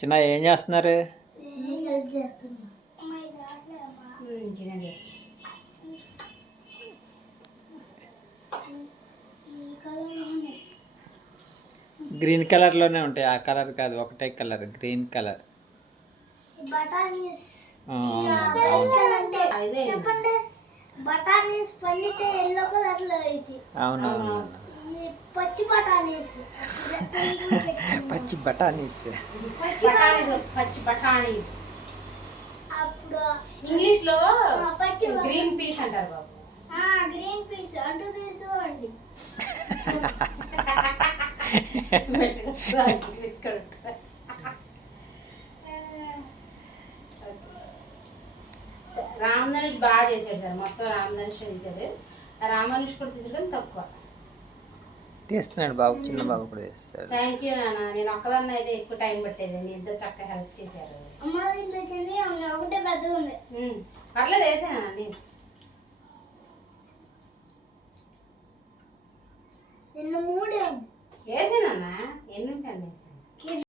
చిన్న ఏం చేస్తున్నారు? గ్రీన్ కలర్లోనే ఉంటాయి. ఆ కలర్ కాదు, ఒకటే కలర్, గ్రీన్ కలర్. బఠానీస్ పండితే ఎల్లో కలర్ లో అయితే అవునవును. పచ్చి బఠానీస్ పచ్చి బఠానీస్ పచ్చి బఠానీ అప్పుడు ఇంగ్లీష్ లో గ్రీన్ పీస్ అంటారు బాబు. గ్రీన్ పీస్ అంటూ తీసుకోండి. రామధనుష్ బాగా చేశాడు సార్, మొత్తం రామధనుష్ తీసాడు. రామధనుష్ కూడా తీసాడు తక్కువ తీస్తున్నాడు బాబు, చిన్న బాబు కూడా తీస్తాడు. థ్యాంక్ యూ నాన్న. నేను ఒక్కదాన్ని అయితే ఎక్కువ టైం పట్టేది, నేను ఇద్దరు చక్కగా హెల్ప్ చేశారు. ఒకటే పెద్దగా ఉంది. పర్లేదు వేసానా నేను నిన్న మూడే వేసానన్నా. ఎన్ని ఉంటాను నేను